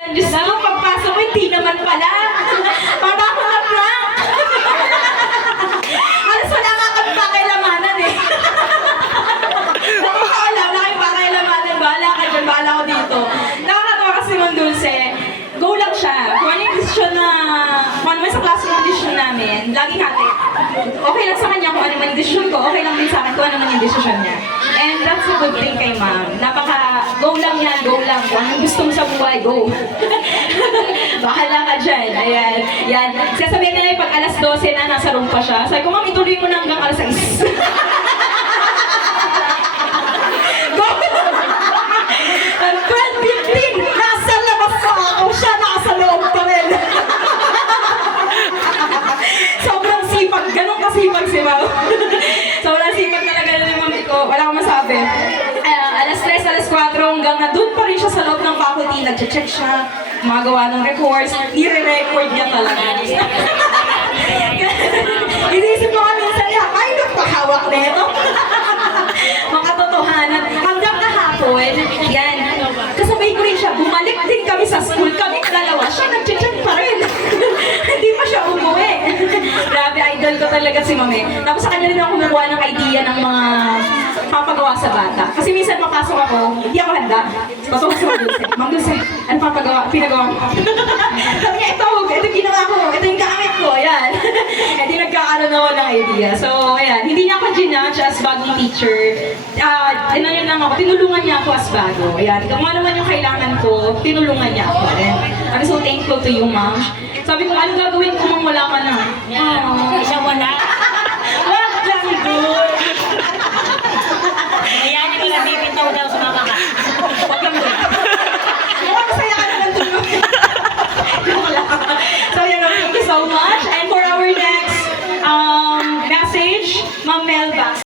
Diyos ko, pagpasok ko, hindi naman pala. Para ako na-prank. Alas wala nga kami pakialamanan eh. Wala kami pakialamanan. Bahala ka dyan, bahala ko dito. Nakakatawa kasi Ma'am Dulce, go lang siya. Kung ano yung desisyon na, kung ano man sa klase ng desisyon namin, laging hati. Okay lang sa kanya kung ano man yung desisyon ko, okay lang din sa akin kung ano man yung desisyon niya. And that's a good thing kay Ma'am. Go lang yan, go lang. Kung anong gusto mo sa buhay, go. Bahala ka dyan. Ayan. Yan. Sasabihin na lang pag alas 12 na, nasa room pa siya. Sabi ko, Ma'am, ituloy mo na hanggang alas 6. Go! At 12:15, nasa labas pa ako. Siya nasa loob pa rin. Sobrang sipag. Ganun kasipag si Ma'am. Sobrang sipag talaga ni Ma'am ko. Wala akong masabi. Alas 3, alas 4, hanggang na doon pa rin siya sa loob ng faculty. Nag-check siya, gumagawa ng records, i-re-record niya talaga. Inisip ko kami minsan niya, ay, nagpahawak na ito. Makatotohanan. Hanggang kahapon, yan, kasabay ko rin siya, bumalik din kami sa school, kami dalawa, siya nag-check pa rin. Hindi pa siya umuwi. Grabe, idol ko talaga si Mame. Tapos sa kanya rin ako kumukuha ng idea ng mga papagawa sa bata. Kasi minsan mapasok ako, hindi ako handa. Pasok sa Ma'am Dulce, ano papagawa? Pinagawa ko. Sabi niya, ito yung ginawa ko, ito yung gamit ko, ayan. Hindi nagkakaroon ako ng idea. So, ayan, hindi niya ako ginatch as bagong teacher. Yun lang ako, tinulungan niya ako as bago. Ayan, kung ano man yung kailangan ko, tinulungan niya ako. And I'm so thankful to you, Ma'am. Sabi ko, anong gagawin ko mang wala ka na? Siya wala. Wag lang doon. Kaya niya lang bibitaw daw sa mga ka. Wag lang doon. Mukhang masaya ka naman doon. So, yan, thank you so much. And for our next message, Ma'am Melba.